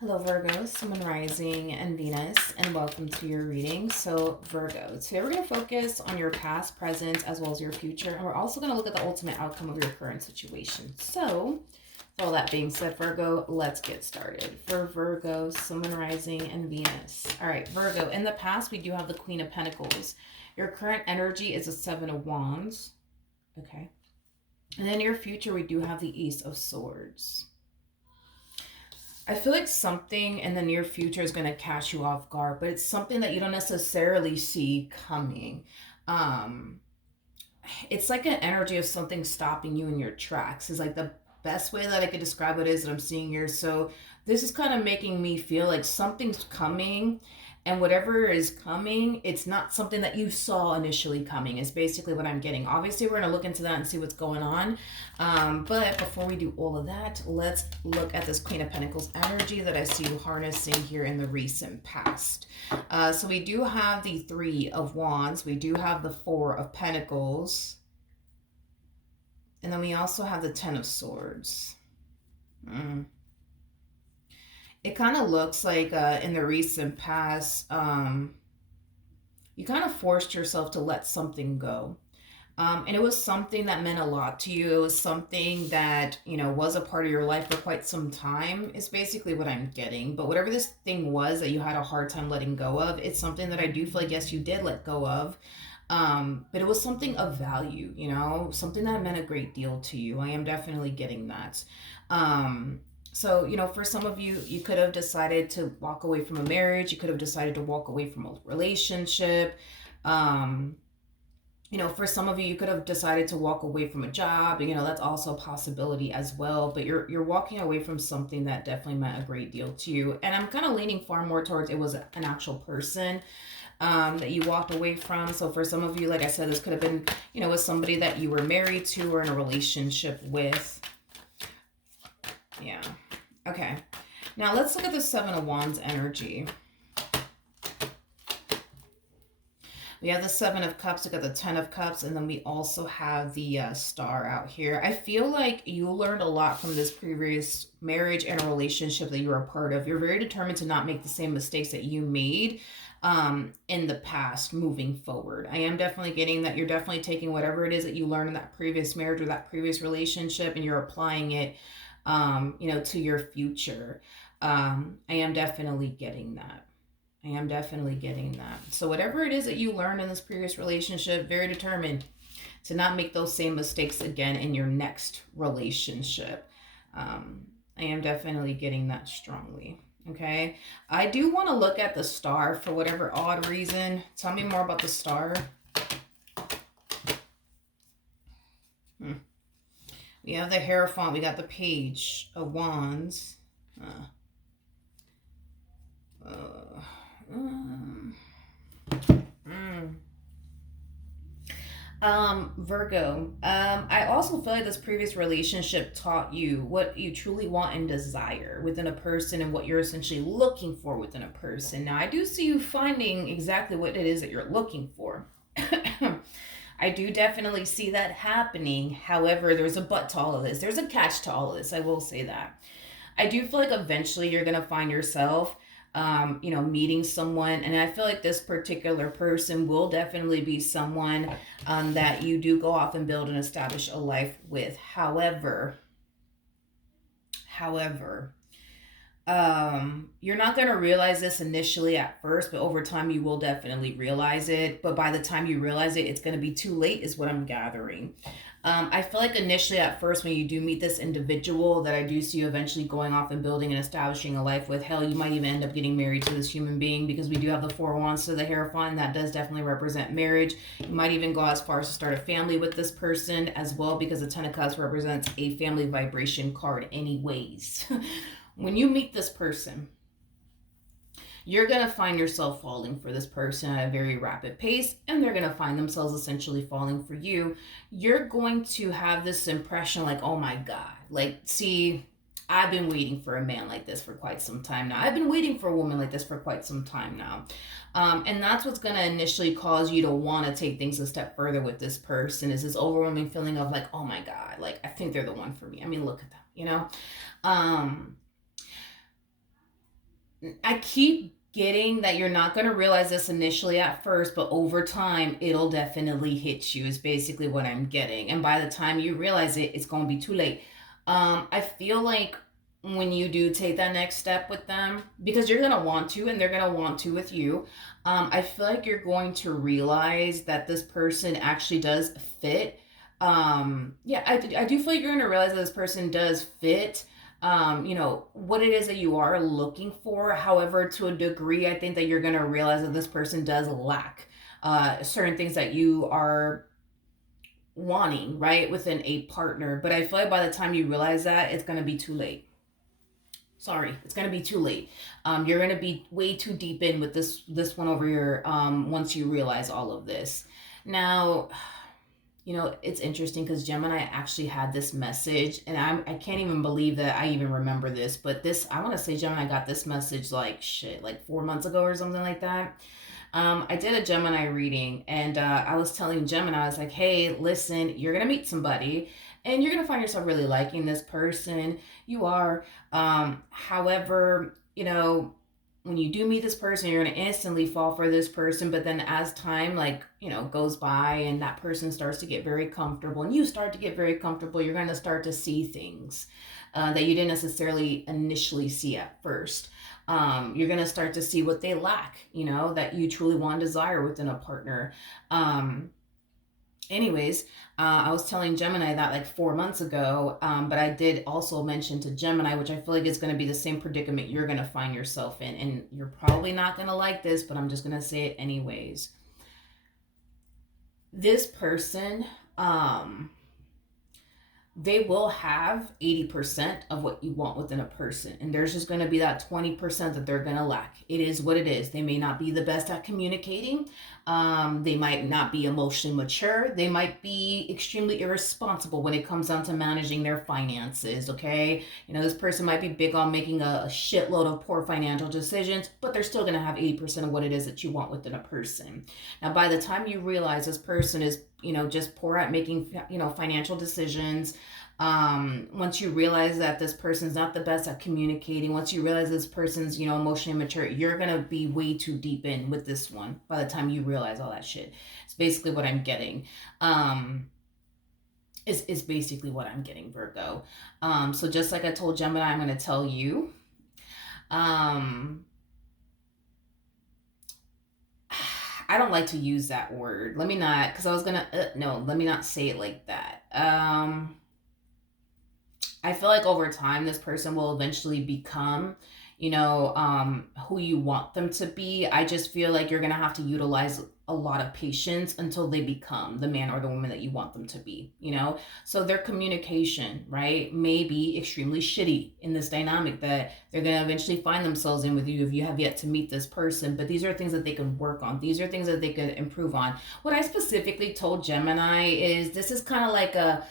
Hello, Virgo, Sun Rising, and Venus, and welcome to your reading. So, Virgo, today we're going to focus on your past, present, as well as your future, and we're also going to look at the ultimate outcome of your current situation. So, with all that being said, Virgo, let's get started. For Virgo, Sun Rising, and Venus. All right, Virgo, in the past, we do have the Queen of Pentacles. Your current energy is a Seven of Wands. Okay. And then your future, we do have the Ace of Swords. I feel like something in the near future is going to catch you off guard, but it's something that you don't necessarily see coming. Um, it's like an energy of something stopping you in your tracks. Is like the best way that I could describe it is that I'm seeing here. So this is kind of making me feel like something's coming, and whatever is coming, it's not something that you saw initially coming, is basically what I'm getting. Obviously, we're going to look into that and see what's going on. But before we do all of that, let's look at this Queen of Pentacles energy that I see you harnessing here in the recent past. So we do have the Three of Wands. We do have the Four of Pentacles. And then we also have the Ten of Swords. It kind of looks like in the recent past, you kind of forced yourself to let something go. And it was something that meant a lot to you. It was something that, was a part of your life for quite some time, is basically what I'm getting. But whatever this thing was that you had a hard time letting go of, it's something that I do feel like, yes, you did let go of. But it was something of value, something that meant a great deal to you. I am definitely getting that. So, for some of you, you could have decided to walk away from a marriage. You could have decided to walk away from a relationship. For some of you, you could have decided to walk away from a job. That's also a possibility as well. But you're walking away from something that definitely meant a great deal to you. And I'm kind of leaning far more towards it was an actual person that you walked away from. So for some of you, like I said, this could have been, with somebody that you were married to or in a relationship with. Yeah. Okay. Now let's look at the Seven of Wands energy. We have the Seven of Cups, we got the Ten of Cups, and then we also have the Star out here. I feel like you learned a lot from this previous marriage and a relationship that you were a part of. You're very determined to not make the same mistakes that you made in the past moving forward. I am definitely getting that you're definitely taking whatever it is that you learned in that previous marriage or that previous relationship and you're applying it, to your future. I am definitely getting that. I am definitely getting that. So whatever it is that you learned in this previous relationship, very determined to not make those same mistakes again in your next relationship. I am definitely getting that strongly. Okay. I do want to look at the Star for whatever odd reason. Tell me more about the Star. We have the Hierophant. We got the Page of Wands. Virgo, I also feel like this previous relationship taught you what you truly want and desire within a person and what you're essentially looking for within a person. Now, I do see you finding exactly what it is that you're looking for. I do definitely see that happening. However, there's a but to all of this. There's a catch to all of this. I will say that. I do feel like eventually you're going to find yourself meeting someone. And I feel like this particular person will definitely be someone that you do go off and build and establish a life with. However, you're not going to realize this initially at first, but over time you will definitely realize it. But by the time you realize it, it's going to be too late, is what I'm gathering. I feel like initially at first when you do meet this individual that I do see you eventually going off and building and establishing a life with, hell, you might even end up getting married to this human being because we do have the Four of Wands to the Hierophant, and that does definitely represent marriage. You might even go as far as to start a family with this person as well, because the Ten of Cups represents a family vibration card anyways. When you meet this person, you're going to find yourself falling for this person at a very rapid pace, and they're going to find themselves essentially falling for you. You're going to have this impression like, oh my God, like, see, I've been waiting for a man like this for quite some time now. I've been waiting for a woman like this for quite some time now. And that's what's going to initially cause you to want to take things a step further with this person, is this overwhelming feeling of like, oh my God, like, I think they're the one for me. I mean, look at them, I keep getting that you're not going to realize this initially at first, but over time, it'll definitely hit you, is basically what I'm getting. And by the time you realize it, it's going to be too late. I feel like when you do take that next step with them, because you're going to want to, and they're going to want to with you, I feel like you're going to realize that this person actually does fit. Yeah, I do feel like you're going to realize that this person does fit, what it is that you are looking for. However, to a degree, I think that you're going to realize that this person does lack certain things that you are wanting, right, within a partner. But I feel like by the time you realize that, it's going to be too late. Sorry, it's going to be too late. You're going to be way too deep in with this one over here, once you realize all of this. Now, it's interesting because Gemini actually had this message, and I can't even believe that I even remember this, but I want to say Gemini got this message like shit, like 4 months ago or something like that. I did a Gemini reading, and I was telling Gemini, I was like, hey, listen, you're going to meet somebody, and you're going to find yourself really liking this person. You are. However, when you do meet this person, you're going to instantly fall for this person. But then as time, like, goes by and that person starts to get very comfortable and you start to get very comfortable, you're going to start to see things that you didn't necessarily initially see at first. You're going to start to see what they lack, that you truly want to desire within a partner. Anyways, I was telling Gemini that like 4 months ago, but I did also mention to Gemini, which I feel like is going to be the same predicament you're going to find yourself in. And you're probably not going to like this, but I'm just going to say it anyways. This person, they will have 80% of what you want within a person. And there's just going to be that 20% that they're going to lack. It is what it is. They may not be the best at communicating. They might not be emotionally mature. They might be extremely irresponsible when it comes down to managing their finances, okay? This person might be big on making a shitload of poor financial decisions, but they're still going to have 80% of what it is that you want within a person. Now, by the time you realize this person is, just poor at making, financial decisions, once you realize that this person's not the best at communicating, once you realize this person's, emotionally mature, you're going to be way too deep in with this one by the time you realize all that shit. It's basically what I'm getting. Is basically what I'm getting, Virgo. So just like I told Gemini, I'm going to tell you. I don't like to use that word. Let me not, because I was gonna, no, let me not say it like that. I feel like over time, this person will eventually become, who you want them to be. I just feel like you're gonna have to utilize a lot of patience until they become the man or the woman that you want them to be, So their communication, right, may be extremely shitty in this dynamic that they're going to eventually find themselves in with you if you have yet to meet this person. But these are things that they can work on. These are things that they could improve on. What I specifically told Gemini is this is kind of like a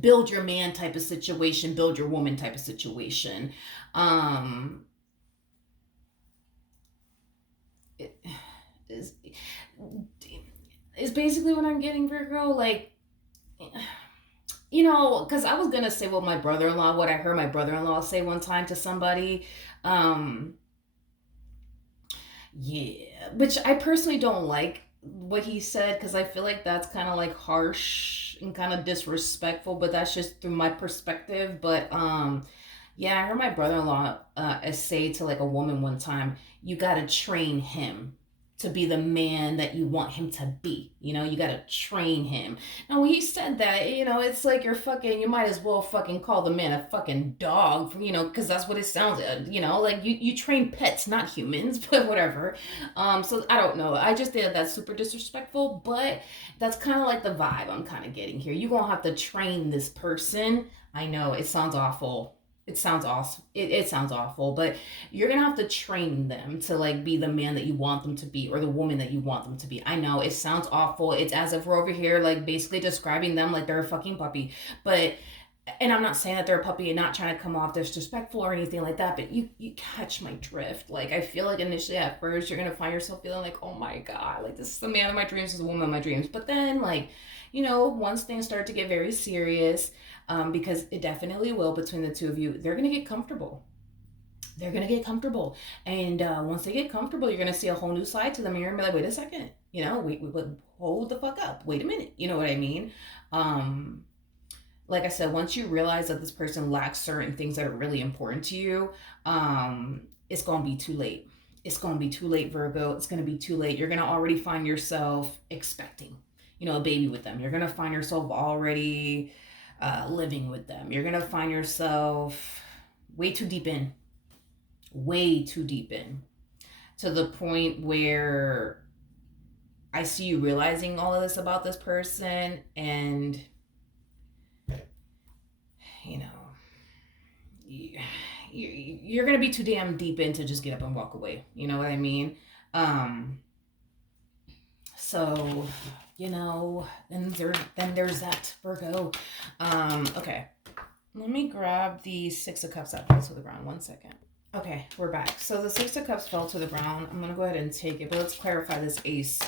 build your man type of situation, build your woman type of situation. It is basically what I'm getting, Virgo. Like, because I was gonna say what I heard my brother-in-law say one time to somebody. Yeah, which I personally don't like what he said because I feel like that's kind of like harsh and kind of disrespectful, but that's just through my perspective. But yeah, I heard my brother-in-law say to like a woman one time, you got to train him to be the man that you want him to be. You got to train him. Now, when he said that, it's like you might as well fucking call the man a fucking dog, because that's what it sounds like, like you train pets, not humans, but whatever. So I don't know. I just think that's super disrespectful, but that's kind of like the vibe I'm kind of getting here. You're going to have to train this person. I know it sounds awful. It sounds awesome. It sounds awful, but you're gonna have to train them to like be the man that you want them to be or the woman that you want them to be. I know it sounds awful. It's as if we're over here like basically describing them like they're a fucking puppy. But and I'm not saying that they're a puppy and not trying to come off disrespectful or anything like that, but you catch my drift. Like I feel like initially at first you're gonna find yourself feeling like, oh my god, like this is the man of my dreams, this is the woman of my dreams. But then like, once things start to get very serious, because it definitely will between the two of you, they're gonna get comfortable. they're going to get comfortable. And once they get comfortable, you're going to see a whole new side to them. And you're going to be like, wait a second, wait, hold the fuck up. Wait a minute. You know what I mean? Um, like I said, once you realize that this person lacks certain things that are really important to you, it's going to be too late. It's going to be too late, Virgo. It's going to be too late. You're going to already find yourself expecting, a baby with them. You're going to find yourself already living with them. You're going to find yourself way too deep in, way too deep in, to the point where I see you realizing all of this about this person, and you know, you're gonna be too damn deep in to just get up and walk away. You know what I mean? So, then there's that, Virgo. Okay, let me grab the Six of Cups that fell to the ground. 1 second. Okay, we're back. So the Six of Cups fell to the ground. I'm gonna go ahead and take it, but let's clarify this Ace.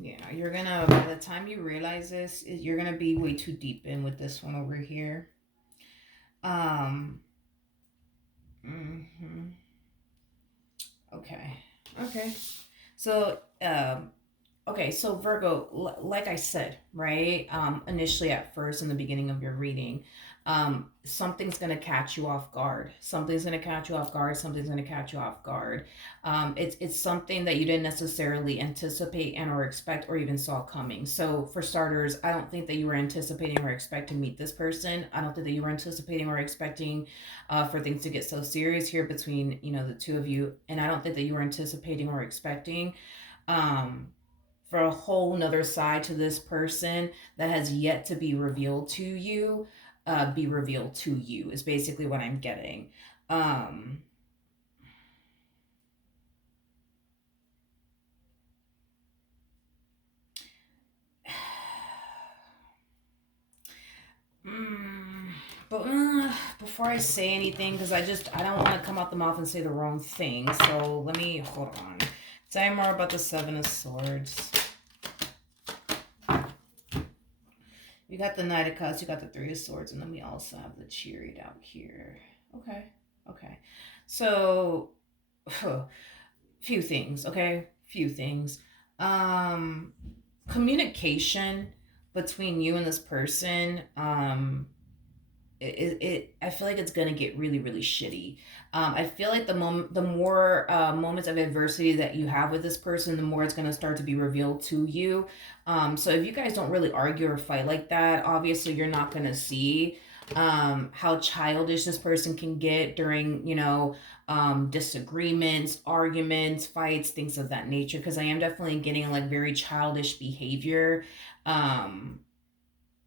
Yeah, you're gonna, by the time you realize this, you're gonna be way too deep in with this one over here. Um. Mm-hmm. Okay. Okay. So, okay, so Virgo, like I said, right? Initially at first in the beginning of your reading, something's gonna catch you off guard. Something's gonna catch you off guard. Something's gonna catch you off guard. It's something that you didn't necessarily anticipate and or expect or even saw coming. So for starters, I don't think that you were anticipating or expecting to meet this person. I don't think that you were anticipating or expecting for things to get so serious here between the two of you, and I don't think that you were anticipating or expecting for a whole nother side to this person that has yet to be revealed to you. Be revealed to you is basically what I'm getting. Um, but before I say anything, because I don't want to come out the mouth and say the wrong thing. So let me hold on. Say more about the Seven of Swords. You got the Knight of Cups, you got the Three of Swords, and then we also have the Chariot out here. Okay. So, few things, okay? Few things. Communication between you and this person, I feel like it's gonna get really really shitty. I feel like the more moments of adversity that you have with this person, the more it's gonna start to be revealed to you. So if you guys don't really argue or fight like that, obviously you're not gonna see how childish this person can get during disagreements, arguments, fights, things of that nature, because I am definitely getting like very childish behavior.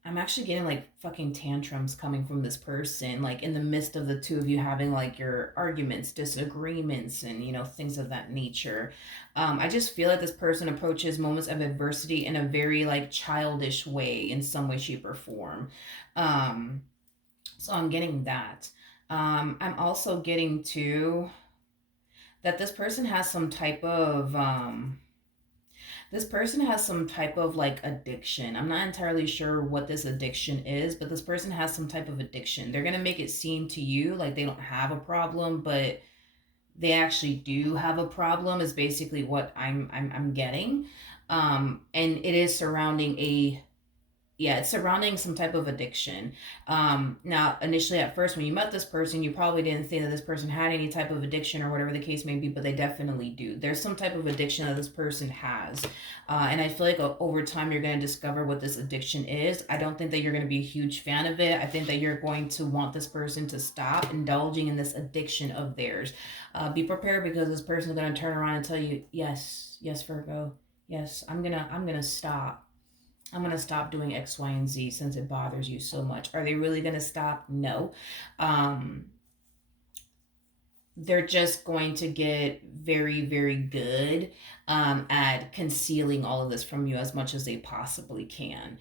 I'm actually getting like fucking tantrums coming from this person, like in the midst of the two of you having like your arguments, disagreements, and things of that nature. I just feel like this person approaches moments of adversity in a very like childish way, in some way, shape, or form. So I'm getting that. I'm also getting to that this person has some type of like addiction. I'm not entirely sure what this addiction is, but this person has some type of addiction. They're going to make it seem to you like they don't have a problem, but they actually do have a problem, is basically what I'm getting. And it is surrounding it's surrounding some type of addiction. Now, initially at first, when you met this person, you probably didn't think that this person had any type of addiction or whatever the case may be, but they definitely do. There's some type of addiction that this person has. And I feel like over time, you're going to discover what this addiction is. I don't think that you're going to be a huge fan of it. I think that you're going to want this person to stop indulging in this addiction of theirs. Be prepared, because this person is going to turn around and tell you, yes, Virgo, yes, I'm gonna stop. I'm going to stop doing X, Y, and Z since it bothers you so much. Are they really going to stop? No. They're just going to get very, very good at concealing all of this from you as much as they possibly can.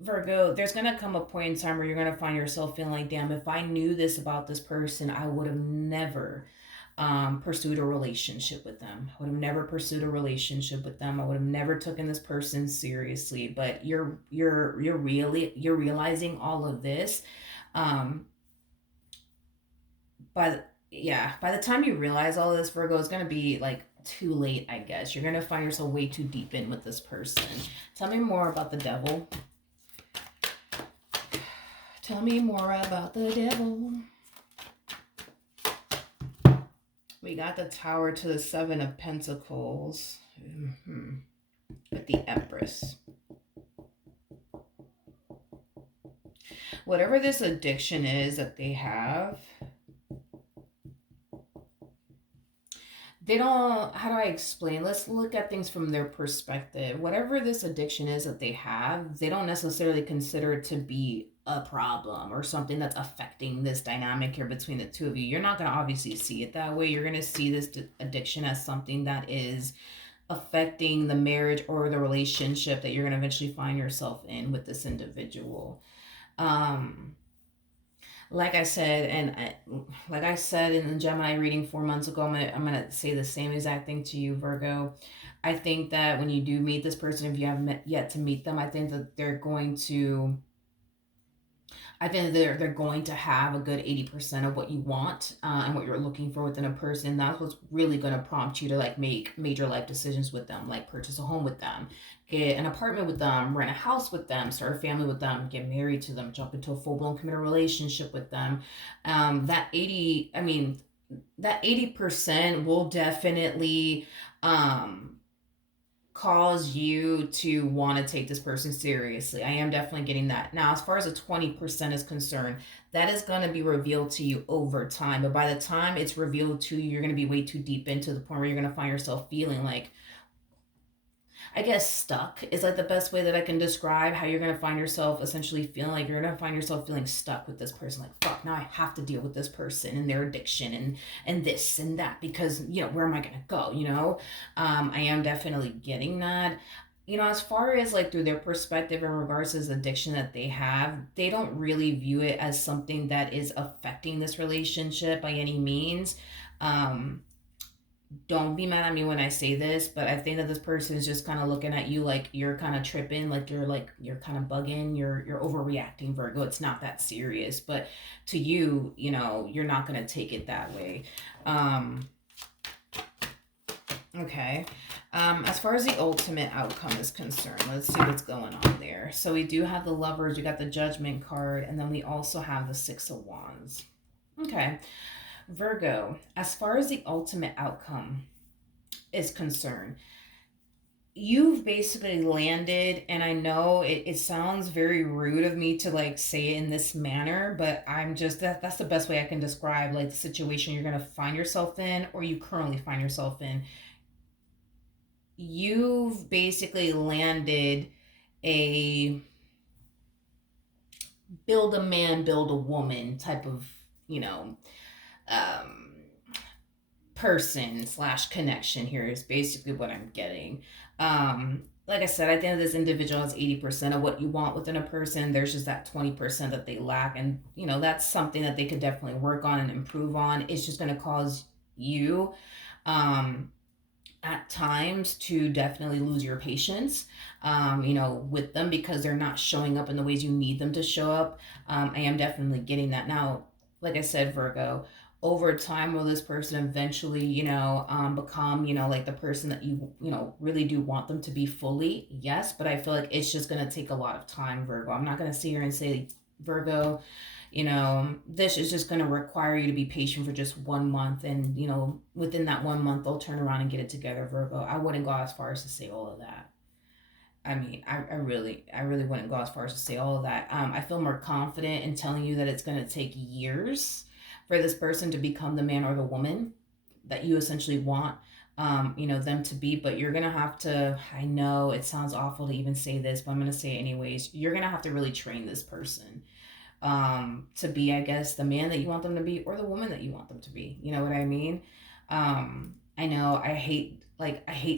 Virgo, there's going to come a point in time where you're going to find yourself feeling like, damn, if I knew this about this person, I would have never pursued a relationship with them. I would have never pursued a relationship with them. I would have never taken this person seriously. But you're realizing all of this. Um, by the time you realize all this, Virgo, is gonna be like too late, I guess. You're gonna find yourself way too deep in with this person. Tell me more about the devil. Tell me more about the devil. We got the Tower to the Seven of Pentacles. With the Empress. Whatever this addiction is that they have, they don't, how do I explain? Let's look at things from their perspective. Whatever this addiction is that they have, they don't necessarily consider it to be a problem or something that's affecting this dynamic here between the two of you. You're not going to obviously see it that way. You're going to see this addiction as something that is affecting the marriage or the relationship that you're going to eventually find yourself in with this individual. Like I said, like I said in the Gemini reading 4 months ago, I'm gonna say the same exact thing to you, Virgo. I think that when you do meet this person, if you haven't yet to meet them, I think that they're going to have a good 80% of what you want and what you're looking for within a person. That's what's really going to prompt you to like make major life decisions with them, like purchase a home with them, get an apartment with them, rent a house with them, start a family with them, get married to them, jump into a full-blown committed relationship with them. That 80% will definitely cause you to want to take this person seriously. I am definitely getting that. Now, as far as the 20% is concerned, that is going to be revealed to you over time. But by the time it's revealed to you, you're going to be way too deep into the point where you're going to find yourself feeling like, I guess stuck is like the best way that I can describe how you're going to find yourself essentially feeling like you're going to find yourself feeling stuck with this person. Like, fuck, now I have to deal with this person and their addiction and this and that because, where am I going to go, I am definitely getting that. As far as like through their perspective in regards to this addiction that they have, they don't really view it as something that is affecting this relationship by any means. Don't be mad at me when I say this, but I think that this person is just kind of looking at you like you're kind of tripping, like you're kind of bugging, you're overreacting, Virgo. It's not that serious, but to you, you're not gonna take it that way. Okay. As far as the ultimate outcome is concerned, let's see what's going on there. So we do have the Lovers, we got the Judgment card, and then we also have the Six of Wands. Okay. Virgo, as far as the ultimate outcome is concerned, you've basically landed, and I know it sounds very rude of me to like say it in this manner, but I'm just, that's the best way I can describe like the situation you're going to find yourself in or you currently find yourself in. You've basically landed a build a man, build a woman type of, person / connection here is basically what I'm getting. Like I said, I think this individual has 80% of what you want within a person. There's just that 20% that they lack. And, that's something that they could definitely work on and improve on. It's just going to cause you at times to definitely lose your patience, with them because they're not showing up in the ways you need them to show up. I am definitely getting that. Now, like I said, Virgo, over time, will this person eventually, become, like the person that you really do want them to be fully? Yes, but I feel like it's just going to take a lot of time, Virgo. I'm not going to sit here and say, Virgo, this is just going to require you to be patient for just 1 month. And, within that 1 month, they'll turn around and get it together, Virgo. I wouldn't go as far as to say all of that. I mean, I really wouldn't go as far as to say all of that. I feel more confident in telling you that it's going to take years for this person to become the man or the woman that you essentially want, them to be. But you're going to have to, I know it sounds awful to even say this, but I'm going to say it anyways. You're going to have to really train this person to be, I guess, the man that you want them to be or the woman that you want them to be. You know what I mean? I know I hate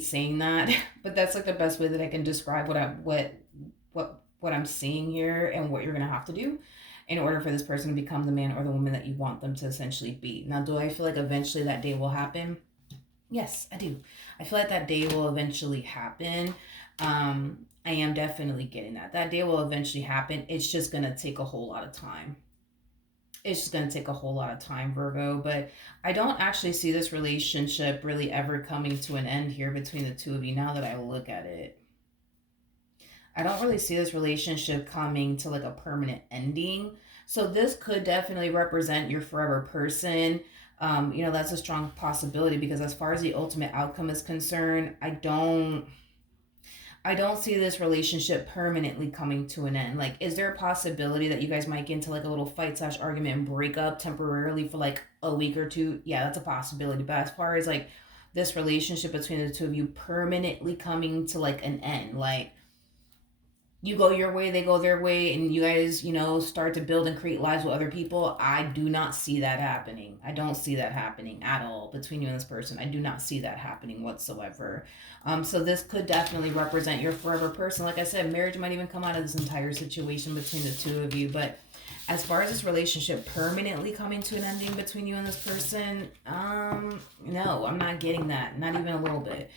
saying that, but that's like the best way that I can describe what I'm seeing here and what you're going to have to do. in order for this person to become the man or the woman that you want them to essentially be. Now, do I feel like eventually that day will happen? Yes, I do. I feel like that day will eventually happen. I am definitely getting that. That day will eventually happen. It's just going to take a whole lot of time. It's just going to take a whole lot of time, Virgo. But I don't actually see this relationship really ever coming to an end here between the two of you now that I look at it. I don't really see this relationship coming to like a permanent ending. So this could definitely represent your forever person. That's a strong possibility because as far as the ultimate outcome is concerned, I don't see this relationship permanently coming to an end. Like, is there a possibility that you guys might get into like a little fight slash argument and break up temporarily for like a week or two? Yeah, that's a possibility. But as far as like this relationship between the two of you permanently coming to like an end, like you go your way, they go their way, and you guys, start to build and create lives with other people. I do not see that happening. I don't see that happening at all between you and this person. I do not see that happening whatsoever. So this could definitely represent your forever person. Like I said, marriage might even come out of this entire situation between the two of you. But as far as this relationship permanently coming to an ending between you and this person, no, I'm not getting that. Not even a little bit.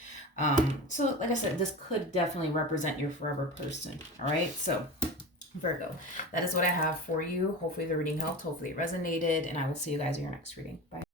So like I said, this could definitely represent your forever person. All right. So Virgo, that is what I have for you. Hopefully the reading helped. Hopefully it resonated, and I will see you guys in your next reading. Bye.